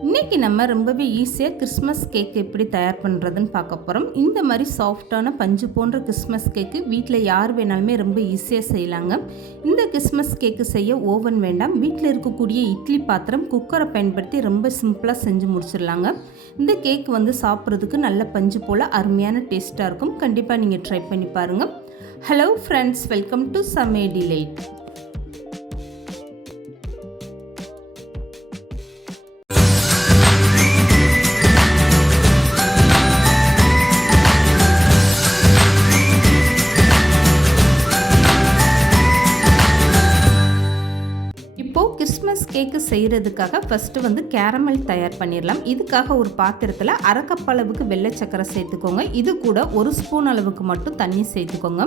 இன்றைக்கி நம்ம ரொம்பவே ஈஸியாக கிறிஸ்மஸ் கேக் எப்படி தயார் பண்ணுறதுன்னு பார்க்க போகிறோம். இந்த மாதிரி சாஃப்டான பஞ்சு போன்ற கிறிஸ்மஸ் கேக்கு வீட்டில் யார் வேணாலுமே ரொம்ப ஈஸியாக செய்யலாங்க. இந்த கிறிஸ்மஸ் கேக்கு செய்ய ஓவன் வேண்டாம். வீட்டில் இருக்கக்கூடிய இட்லி பாத்திரம், குக்கரை பயன்படுத்தி ரொம்ப சிம்பிளாக செஞ்சு முடிச்சிடலாங்க. இந்த கேக் வந்து சாப்பிட்றதுக்கு நல்ல பஞ்சு போல் அருமையான டேஸ்ட்டாக இருக்கும். கண்டிப்பாக நீங்கள் ட்ரை பண்ணி பாருங்கள். ஹலோ ஃப்ரெண்ட்ஸ், வெல்கம் டு சமே டிலைட். கிறிஸ்மஸ் கேக்கு செய்கிறதுக்காக ஃபஸ்ட்டு வந்து கேரமல் தயார் பண்ணிடலாம். இதுக்காக ஒரு பாத்திரத்தில் அரை கப் அளவுக்கு வெள்ளை சக்கரை சேர்த்துக்கோங்க. இது கூட 1 ஸ்பூன் அளவுக்கு மட்டும் தண்ணி சேர்த்துக்கோங்க.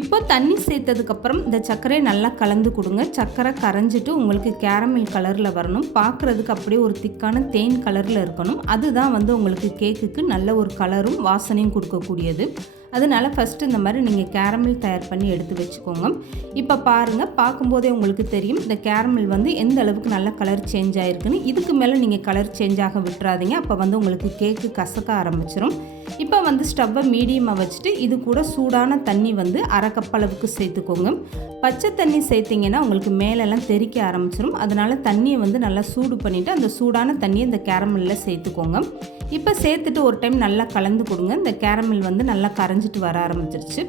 இப்போ தண்ணி சேர்த்ததுக்கப்புறம் இந்த சர்க்கரையை நல்லா கலந்து கொடுங்க. சர்க்கரை கரைஞ்சிட்டு உங்களுக்கு கேரமல் கலரில் வரணும். பார்க்குறதுக்கு அப்படியே ஒரு திக்கான தேன் கலரில் இருக்கணும். அதுதான் வந்து உங்களுக்கு கேக்குக்கு நல்ல ஒரு கலரும் வாசனையும் கொடுக்கக்கூடியது. அதனால் ஃபஸ்ட்டு இந்த மாதிரி நீங்கள் கேரமல் தயார் பண்ணி எடுத்து வச்சுக்கோங்க. இப்போ பாருங்கள், பார்க்கும்போதே உங்களுக்கு தெரியும் இந்த கேரமல் வந்து எந்த அளவுக்கு நல்ல கலர் சேஞ்ச் ஆகிருக்குன்னு. இதுக்கு மேலே நீங்கள் கலர் சேஞ்ச் ஆக விட்டுறாதீங்க. அப்போ வந்து உங்களுக்கு கேக்கு கசக்க ஆரம்பிச்சிடும். இப்போ வந்து ஸ்டவ்வை மீடியமாக வச்சுட்டு இது கூட சூடான தண்ணி வந்து அரை கப் அளவுக்கு சேர்த்துக்கோங்க. பச்சை தண்ணி சேர்த்திங்கன்னா உங்களுக்கு மேலெல்லாம் தெறிக்க ஆரம்பிச்சிடும். அதனால் தண்ணியை வந்து நல்லா சூடு பண்ணிவிட்டு அந்த சூடான தண்ணியை இந்த கேரமலில் சேர்த்துக்கோங்க. இப்போ சேர்த்துட்டு ஒரு டைம் நல்லா கலந்து கொடுங்க. இந்த கேரமல் வந்து நல்லா கரைஞ்சிட்டு வர ஆரம்பிச்சிருச்சு.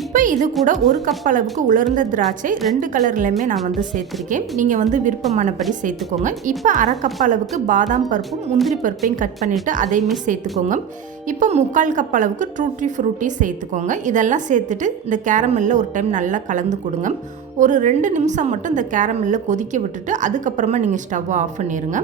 இப்போ இது கூட 1 கப் அளவுக்கு உலர்ந்த திராட்சை 2 கலர்லையுமே நான் வந்து சேர்த்துருக்கேன். நீங்கள் வந்து விருப்பமானபடி சேர்த்துக்கோங்க. இப்போ அரை கப் அளவுக்கு பாதாம் பருப்பும் முந்திரி பருப்பையும் கட் பண்ணிவிட்டு அதையுமே சேர்த்துக்கோங்க. இப்போ 3/4 கப் அளவுக்கு டூட்டி ஃப்ரூட்டி சேர்த்துக்கோங்க. இதெல்லாம் சேர்த்துட்டு இந்த கேரமலில் ஒரு டைம் நல்லா கலந்து கொடுங்க. ஒரு 2 நிமிஷம் மட்டும் இந்த கேரமலில் கொதிக்க விட்டுட்டு அதுக்கப்புறமா நீங்கள் ஸ்டவ்வை ஆஃப் பண்ணிடுங்க.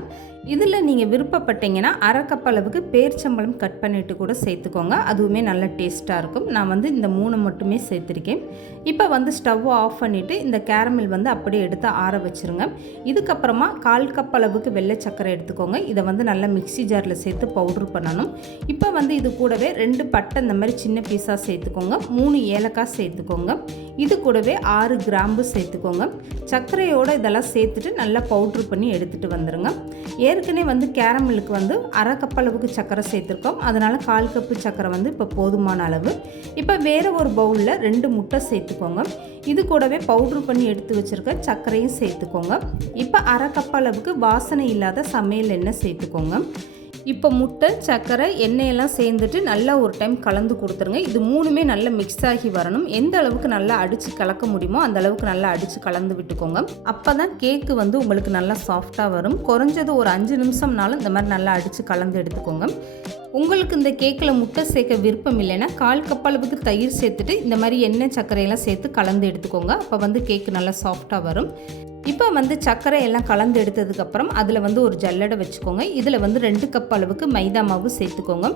இதில் நீங்கள் விருப்பப்பட்டீங்கன்னா அரை கப் அளவுக்கு பேரிச்சம்பழம் கட் பண்ணிவிட்டு கூட சேர்த்துக்கோங்க. அதுவுமே நல்ல டேஸ்ட்டாக இருக்கும். நான் வந்து இந்த 3 மட்டுமே சேர்த்துருக்கேன். இப்போ வந்து ஸ்டவ்வை ஆஃப் பண்ணிவிட்டு இந்த கேரமல் வந்து அப்படியே எடுத்து ஆற வச்சுருங்க. இதுக்கப்புறமா 1/4 கப் அளவுக்கு வெள்ளை சர்க்கரை எடுத்துக்கோங்க. இதை வந்து நல்லா மிக்ஸி ஜாரில் சேர்த்து பவுட்ரு பண்ணணும். இப்போ வந்து இது கூடவே 2 பட்டை இந்த மாதிரி சின்ன பீஸாக சேர்த்துக்கோங்க. 3 ஏலக்காய் சேர்த்துக்கோங்க. இது கூடவே 6 கிராம்பு சேர்த்துக்கோங்க. சர்க்கரையோடு இதெல்லாம் சேர்த்துட்டு நல்லா பவுட்ரு பண்ணி எடுத்துகிட்டு வந்துடுங்க. ஏற்கனவே வந்து கேரமலுக்கு வந்து அரை கப் அளவுக்கு சர்க்கரை சேர்த்துருக்கோம். அதனால் 1/4 கப்பு சர்க்கரை வந்து இப்போ போதுமான அளவு. இப்போ வேறு ஒரு பவுலில் 2 முட்டை சேர்த்துக்கோங்க. இது கூடவே பவுட்ரு பண்ணி எடுத்து வச்சுருக்க சர்க்கரையும் சேர்த்துக்கோங்க. இப்போ அரை கப் அளவுக்கு வாசனை இல்லாத சமையல் எண்ணெய் சேர்த்துக்கோங்க. இப்போ முட்டை, சர்க்கரை, எண்ணெயெல்லாம் சேர்ந்துட்டு நல்லா ஒரு டைம் கலந்து கொடுத்துருங்க. இது 3மே நல்லா மிக்ஸ் ஆகி வரணும். எந்த அளவுக்கு நல்லா அடித்து கலக்க முடியுமோ அந்த அளவுக்கு நல்லா அடித்து கலந்து விட்டுக்கோங்க. அப்போ தான் கேக்கு வந்து உங்களுக்கு நல்லா சாஃப்டாக வரும். குறைஞ்சது ஒரு 5 நிமிஷம்னாலும் இந்த மாதிரி நல்லா அடித்து கலந்து எடுத்துக்கோங்க. உங்களுக்கு இந்த கேக்கில் முட்டை சேர்க்க விருப்பம் இல்லைன்னா 1/4 கப் அளவுக்கு தயிர் சேர்த்துட்டு இந்த மாதிரி எண்ணெய் சர்க்கரையெல்லாம் சேர்த்து கலந்து எடுத்துக்கோங்க. அப்போ வந்து கேக்கு நல்லா சாஃப்டாக வரும். இப்போ வந்து சர்க்கரை எல்லாம் கலந்து எடுத்ததுக்கப்புறம் அதில் வந்து ஒரு ஜல்லடை வச்சுக்கோங்க. இதில் வந்து 2 கப் அளவுக்கு மைதா மாவு சேர்த்துக்கோங்க.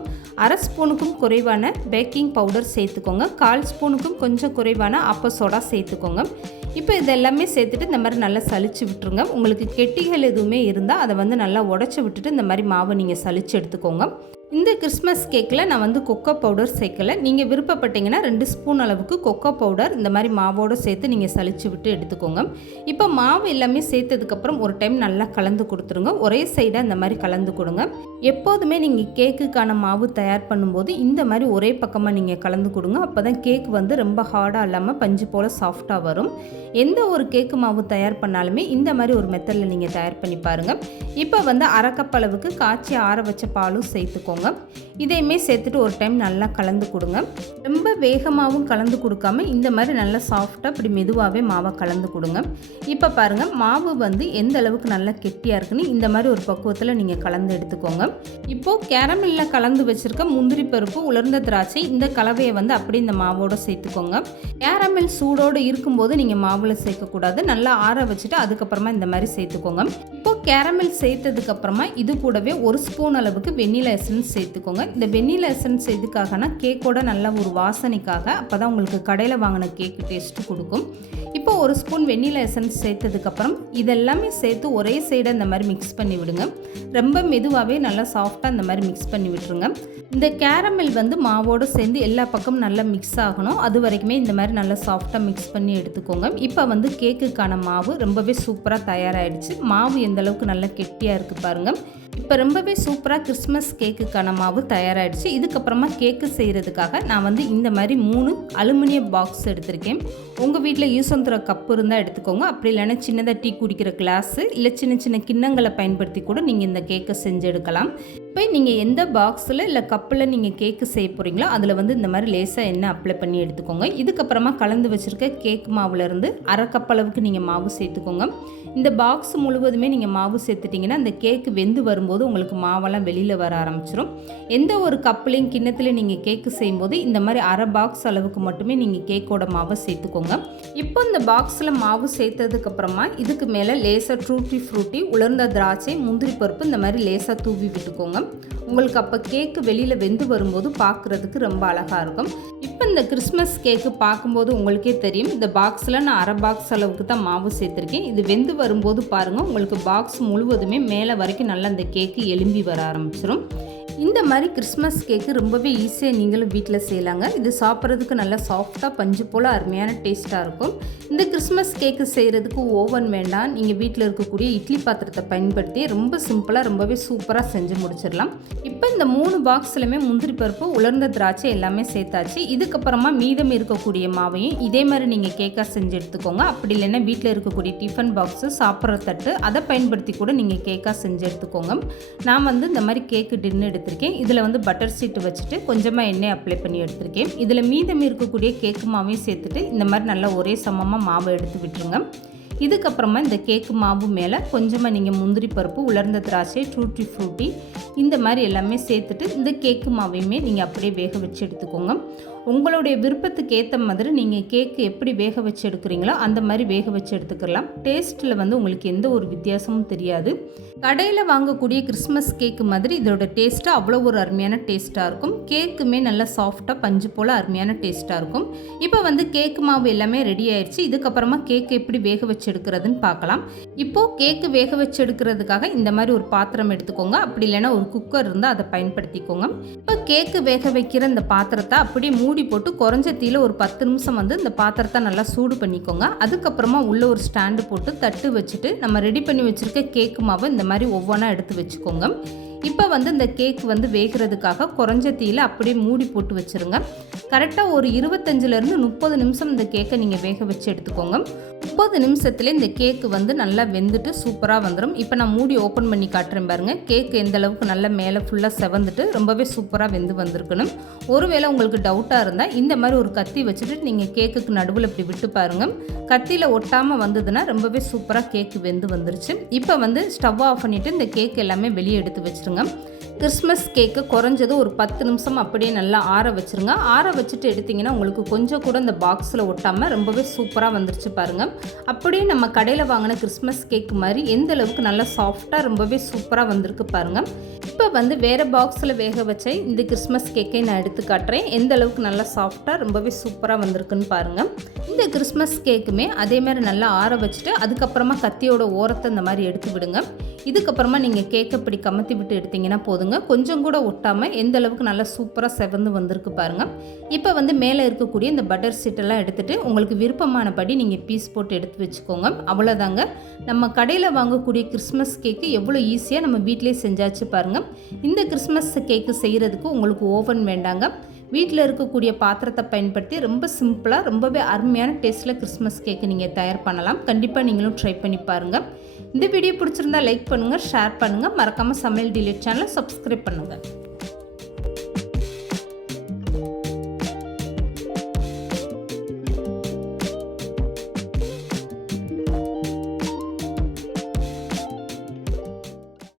அரை ஸ்பூனுக்கும் குறைவான பேக்கிங் பவுடர் சேர்த்துக்கோங்க. 1/4 ஸ்பூனுக்கும் கொஞ்சம் குறைவான ஆப்ப சோடா சேர்த்துக்கோங்க. இப்போ இதெல்லாமே சேர்த்துட்டு இந்த மாதிரி நல்லா சலிச்சு விட்டுருங்க. உங்களுக்கு கெட்டிகள் எதுவுமே இருந்தால் அதை வந்து நல்லா உடச்சி விட்டுட்டு இந்த மாதிரி மாவை நீங்கள் சலிச்சு எடுத்துக்கோங்க. இந்த கிறிஸ்மஸ் கேக்கில் நான் வந்து கொக்கோ பவுடர் சேர்க்கலை. நீங்கள் விருப்பப்பட்டீங்கன்னா 2 ஸ்பூன் அளவுக்கு கொக்கோ பவுடர் இந்த மாதிரி மாவோடு சேர்த்து நீங்கள் சலிச்சு விட்டு எடுத்துக்கோங்க. இப்போ மாவு எல்லாமே சேர்த்ததுக்கப்புறம் ஒரு டைம் நல்லா கலந்து கொடுத்துருங்க. ஒரே சைடாக இந்த மாதிரி கலந்து கொடுங்க. எப்போதுமே நீங்கள் கேக்குக்கான மாவு தயார் பண்ணும்போது இந்த மாதிரி ஒரே பக்கமாக நீங்கள் கலந்து கொடுங்க. அப்போ தான் கேக் வந்து ரொம்ப ஹார்டாக இல்லாமல் பஞ்சு போல் சாஃப்டாக வரும். எந்த ஒரு கேக்கு மாவு தயார் பண்ணாலுமே இந்த மாதிரி ஒரு மெத்தடில் நீங்கள் தயார் பண்ணி பாருங்கள். இப்போ வந்து அரை கப் அளவுக்கு காய்ச்சி ஆற வச்ச பாலும் சேர்த்துக்கோங்க. இதையுமே சேர்த்துட்டு ஒரு டைம் நல்லா கலந்து கொடுங்க. ரொம்ப வேகமாகவும் கலந்து கொடுக்காம இந்த மாதிரி நல்லா சாஃப்டாக இப்படி மெதுவாகவே மாவை கலந்து கொடுங்க. இப்போ பாருங்கள், மாவு வந்து எந்த அளவுக்கு நல்லா கெட்டியாக இருக்குன்னு இந்த மாதிரி ஒரு பக்குவத்தில் நீங்கள் கலந்து எடுத்துக்கோங்க. இப்போது கேரமலில் கலந்து வச்சுருக்க முந்திரி பருப்பு, உலர்ந்த திராட்சை இந்த கலவையை வந்து அப்படி இந்த மாவோடு சேர்த்துக்கோங்க. கேரமல் சூடோடு இருக்கும்போது நீங்கள் மாவில் சேர்க்கக்கூடாது. நல்லா ஆற வச்சுட்டு அதுக்கப்புறமா இந்த மாதிரி சேர்த்துக்கோங்க. இப்போது கேரமல் சேர்த்ததுக்கப்புறமா இது கூடவே 1 ஸ்பூன் அளவுக்கு வெண்ணிலா எசன்ஸ் சேர்த்துக்கோங்க. இந்த வெண்ணிலா எசன்ஸ் எதுக்காகனா கேக்கோட நல்ல ஒரு வாசனைக்காக. அப்போ தான் உங்களுக்கு கடையில் வாங்கின கேக்கு டேஸ்ட்டு கொடுக்கும். இப்போ 1 ஸ்பூன் வெண்ணிலா எசன்ஸ் சேர்த்ததுக்கப்புறம் இதெல்லாமே சேர்த்து ஒரே சைடாக இந்த மாதிரி மிக்ஸ் பண்ணி விடுங்க. ரொம்ப மெதுவாகவே நல்லா சாஃப்டாக இந்த மாதிரி மிக்ஸ் பண்ணி விட்டுருங்க. இந்த கேரமல் வந்து மாவோடு சேர்ந்து எல்லா பக்கமும் நல்லா மிக்ஸ் ஆகணும். அது வரைக்குமே இந்த மாதிரி நல்லா சாஃப்டாக மிக்ஸ் பண்ணி எடுத்துக்கோங்க. இப்போ வந்து கேக்குக்கான மாவு ரொம்பவே சூப்பராக தயாராகிடுச்சு. மாவு எந்த அளவுக்கு நல்லா கெட்டியாக இருக்குது பாருங்கள். இப்போ ரொம்பவே சூப்பராக கிறிஸ்மஸ் கேக்குக்கான மாவு தயாராகிடுச்சு. இதுக்கப்புறமா கேக்கு செய்கிறதுக்காக நான் வந்து இந்த மாதிரி 3 அலுமினியம் பாக்ஸ் எடுத்திருக்கேன். உங்கள் வீட்டில் யூஸ் பண்ணுற கப்பு இருந்தால் எடுத்துக்கோங்க. அப்படி இல்லைன்னா சின்னதாக டீ குடிக்கிற கிளாஸு இல்லை சின்ன சின்ன கிண்ணங்களை பயன்படுத்தி கூட நீங்கள் இந்த கேக்கை செஞ்சு எடுக்கலாம். இப்போ நீங்கள் எந்த பாக்ஸில் இல்லை கப்பில் நீங்கள் கேக்கு செய்ய போகிறீங்களோ அதில் வந்து இந்த மாதிரி லேசாக எண்ணெய் அப்ளை பண்ணி எடுத்துக்கோங்க. இதுக்கப்புறமா கலந்து வச்சுருக்க கேக் மாவுலேருந்து அரை கப் அளவுக்கு நீங்கள் மாவு சேர்த்துக்கோங்க. இந்த பாக்ஸ் முழுவதுமே நீங்கள் மாவு சேர்த்துட்டிங்கன்னா அந்த கேக்கு வெந்து வரும்போது உங்களுக்கு மாவெல்லாம் வெளியில் வர ஆரம்பிச்சிடும். எந்த ஒரு கப்லையும் கிண்ணத்துலையும் நீங்கள் கேக்கு செய்யும்போது இந்த மாதிரி அரை பாக்ஸ் அளவுக்கு மட்டுமே நீங்கள் கேக்கோட மாவை சேர்த்துக்கோங்க. இப்போ இந்த பாக்ஸில் மாவு சேர்த்ததுக்கப்புறமா இதுக்கு மேலே லேசாக டூட்டி ஃப்ரூட்டி, உலர்ந்த திராட்சை, முந்திரி பருப்பு இந்த மாதிரி லேசாக தூவி விட்டுக்கோங்க. உங்களுக்கு அப்போ கேக்கு வெளியில் வெந்து வரும்போது பார்க்குறதுக்கு ரொம்ப அழகாக இருக்கும். இப்போ இந்த கிறிஸ்மஸ் கேக்கு பார்க்கும்போது உங்களுக்கே தெரியும், இந்த பாக்ஸில் நான் அரை பாக்ஸ் அளவுக்கு தான் மாவு சேர்த்துருக்கேன். இது வெந்து வரும்போது பாருங்கள், உங்களுக்கு பாக்ஸ் முழுவதுமே மேலே வரைக்கும் நல்லா இந்த கேக்கு எலும்பி வர ஆரம்பிச்சிடும். இந்த மாதிரி கிறிஸ்மஸ் கேக்கு ரொம்பவே ஈஸியாக நீங்களும் வீட்டில் செய்யலாங்க. இது சாப்பிட்றதுக்கு நல்லா சாஃப்டாக பஞ்சு போல் அருமையான டேஸ்ட்டாக இருக்கும். இந்த கிறிஸ்மஸ் கேக்கு செய்கிறதுக்கு ஓவன் வேண்டாம். நீங்கள் வீட்டில் இருக்கக்கூடிய இட்லி பாத்திரத்தை பயன்படுத்தி ரொம்ப சிம்பிளாக ரொம்பவே சூப்பராக செஞ்சு முடிச்சிடலாம். இப்போ இந்த 3 பாக்ஸ்லையுமே முந்திரி பருப்பு, உலர்ந்த திராட்சை எல்லாமே சேர்த்தாச்சு. இதுக்கப்புறமா மீதம் இருக்கக்கூடிய மாவையும் இதே மாதிரி நீங்கள் கேக்காக செஞ்சு எடுத்துக்கோங்க. அப்படி இல்லைன்னா வீட்டில் இருக்கக்கூடிய டிஃபன் பாக்ஸு, சாப்பிட்ற தட்டு அதை பயன்படுத்தி கூட நீங்கள் கேக்காக செஞ்சு எடுத்துக்கோங்க. நான் வந்து இந்த மாதிரி கேக்கு டின்னு எடுத்துருக்கேன். இதில் வந்து பட்டர் சீட்டு வச்சுட்டு கொஞ்சமாக எண்ணெய் அப்ளை பண்ணி எடுத்திருக்கேன். இதில் மீதம் இருக்கக்கூடிய கேக்கு மாவையும் சேர்த்துட்டு இந்த மாதிரி நல்லா ஒரே சமமாக மாவை எடுத்து விட்டுருங்க. இதுக்கப்புறமா இந்த கேக்கு மாவு மேலே கொஞ்சமாக நீங்கள் முந்திரி பருப்பு, உலர்ந்த திராட்சை, டூட்டி ஃப்ரூட்டி இந்த மாதிரி எல்லாமே சேர்த்துட்டு இந்த கேக்கு மாவையுமே நீங்கள் அப்படியே வேக வச்சு எடுத்துக்கோங்க. உங்களுடைய விருப்பத்துக்கு ஏற்ற மாதிரி நீங்கள் கேக்கு எப்படி வேக வச்சு எடுக்கிறீங்களோ அந்த மாதிரி வேக வச்சு எடுத்துக்கலாம். டேஸ்ட்டில் வந்து உங்களுக்கு எந்த ஒரு வித்தியாசமும் தெரியாது. கடையில் வாங்கக்கூடிய கிறிஸ்மஸ் கேக்கு மாதிரி இதோட டேஸ்ட்டு அவ்வளோ ஒரு அருமையான டேஸ்ட்டாக இருக்கும். கேக்குமே நல்லா சாஃப்டாக பஞ்சு போல் அருமையான டேஸ்ட்டாக இருக்கும். இப்போ வந்து கேக்கு மாவு எல்லாமே ரெடி ஆயிடுச்சு. இதுக்கப்புறமா கேக்கு எப்படி வேக வச்சு எடுக்கிறதுன்னு பார்க்கலாம். இப்போது கேக்கு வேக வச்சு எடுக்கிறதுக்காக இந்த மாதிரி ஒரு பாத்திரம் எடுத்துக்கோங்க. அப்படி இல்லைன்னா ஒரு குக்கர் இருந்தால் அதை பயன்படுத்திக்கோங்க. இப்போ கேக்கு வேக வைக்கிற இந்த பாத்திரத்தை அப்படியே மூடி போட்டு குறைஞ்ச தீயில ஒரு 10 நிமிஷம் வந்து இந்த பாத்திரத்தை நல்லா சூடு பண்ணிக்கோங்க. அதுக்கப்புறமா உள்ள ஒரு ஸ்டாண்டு போட்டு தட்டு வச்சுட்டு நம்ம ரெடி பண்ணி வச்சுருக்க கேக்கு மாவை இந்த மாதிரி ஒவ்வொன்றா எடுத்து வச்சுக்கோங்க. இப்போ வந்து இந்த கேக் வந்து வேகிறதுக்காக குறைஞ்ச தீயில அப்படியே மூடி போட்டு வச்சுருங்க. கரெக்டாக ஒரு 25லேருந்து 30 நிமிஷம் இந்த கேக்கை நீங்கள் வேக வச்சு எடுத்துக்கோங்க. 30 நிமிஷத்துல இந்த கேக்கு வந்து நல்லா வெந்துட்டு சூப்பராக வந்துடும். இப்போ நான் மூடி ஓப்பன் பண்ணி காட்டுறேன் பாருங்கள். கேக்கு எந்த அளவுக்கு நல்லா மேலே ஃபுல்லாக செவந்துட்டு ரொம்பவே சூப்பராக வெந்து வந்திருக்கணும். ஒருவேளை உங்களுக்கு டவுட்டாக இருந்தால் இந்த மாதிரி ஒரு கத்தி வச்சுட்டு நீங்கள் கேக்குக்கு நடுவில் இப்படி விட்டு பாருங்கள். கத்தியில் ஒட்டாமல் வந்ததுன்னா ரொம்பவே சூப்பராக கேக்கு வெந்து வந்துருச்சு. இப்போ வந்து ஸ்டவ் ஆஃப் பண்ணிவிட்டு இந்த கேக் எல்லாமே வெளியே எடுத்து வச்சுருங்க. கிறிஸ்மஸ் கேக்கு குறைஞ்சது ஒரு 10 நிமிஷம் அப்படியே நல்லா ஆற வச்சுருங்க. ஆற வச்சுட்டு எடுத்திங்கன்னா உங்களுக்கு கொஞ்சம் கூட இந்த பாக்ஸில் ஒட்டாமல் ரொம்பவே சூப்பராக வந்துருச்சு பாருங்கள். அப்படியே நம்ம கடையில் வாங்கின கிறிஸ்மஸ் கேக் மாதிரி எந்த அளவுக்கு நல்லா சாஃப்டாக ரொம்பவே சூப்பராக வந்திருக்கு பாருங்கள். இப்போ வந்து வேறு பாக்ஸில் வேக வச்ச இந்த கிறிஸ்மஸ் கேக்கை நான் எடுத்து காட்டுறேன். எந்த அளவுக்கு நல்லா சாஃப்டாக ரொம்பவே சூப்பராக வந்திருக்குன்னு பாருங்கள். இந்த கிறிஸ்மஸ் கேக்குமே அதே மாதிரி நல்லா ஆற வச்சுட்டு அதுக்கப்புறமா கத்தியோட ஓரத்தை இந்த மாதிரி எடுத்து விடுங்க. இதுக்கப்புறமா நீங்கள் கேக்கை இப்படி கமத்தி விட்டு எடுத்திங்கன்னா போதுங்க. கொஞ்சம் கூட ஒட்டாமல் எந்த அளவுக்கு நல்லா சூப்பராக செவந்து வந்திருக்கு பாருங்கள். இப்போ வந்து மேலே இருக்கக்கூடிய இந்த பட்டர் சீட்டெல்லாம் எடுத்துகிட்டு உங்களுக்கு விருப்பமானபடி நீங்கள் பீஸ் போட்டு எடுத்து வச்சுக்கோங்க. அவ்வளோதாங்க, நம்ம கடையில் வாங்கக்கூடிய கிறிஸ்மஸ் கேக்கு எவ்வளோ ஈஸியாக நம்ம வீட்டிலே செஞ்சாச்சு பாருங்கள். இந்த கிறிஸ்மஸ் கேக்கு செய்கிறதுக்கு உங்களுக்கு ஓவன் வேண்டாங்க. வீட்டில் இருக்கக்கூடிய பாத்திரத்தை பயன்படுத்தி ரொம்ப சிம்பிளாக ரொம்பவே அருமையான டேஸ்ட்டில் கிறிஸ்மஸ் கேக்கு நீங்கள் தயார் பண்ணலாம். கண்டிப்பாக நீங்களும் ட்ரை பண்ணி பாருங்கள். இந்த வீடியோ பிடிச்சிருந்தா லைக் பண்ணுங்கள், ஷேர் பண்ணுங்கள். மறக்காமல் சமையல் டிலேட் சேனலை சப்ஸ்கிரைப் பண்ணுங்கள்.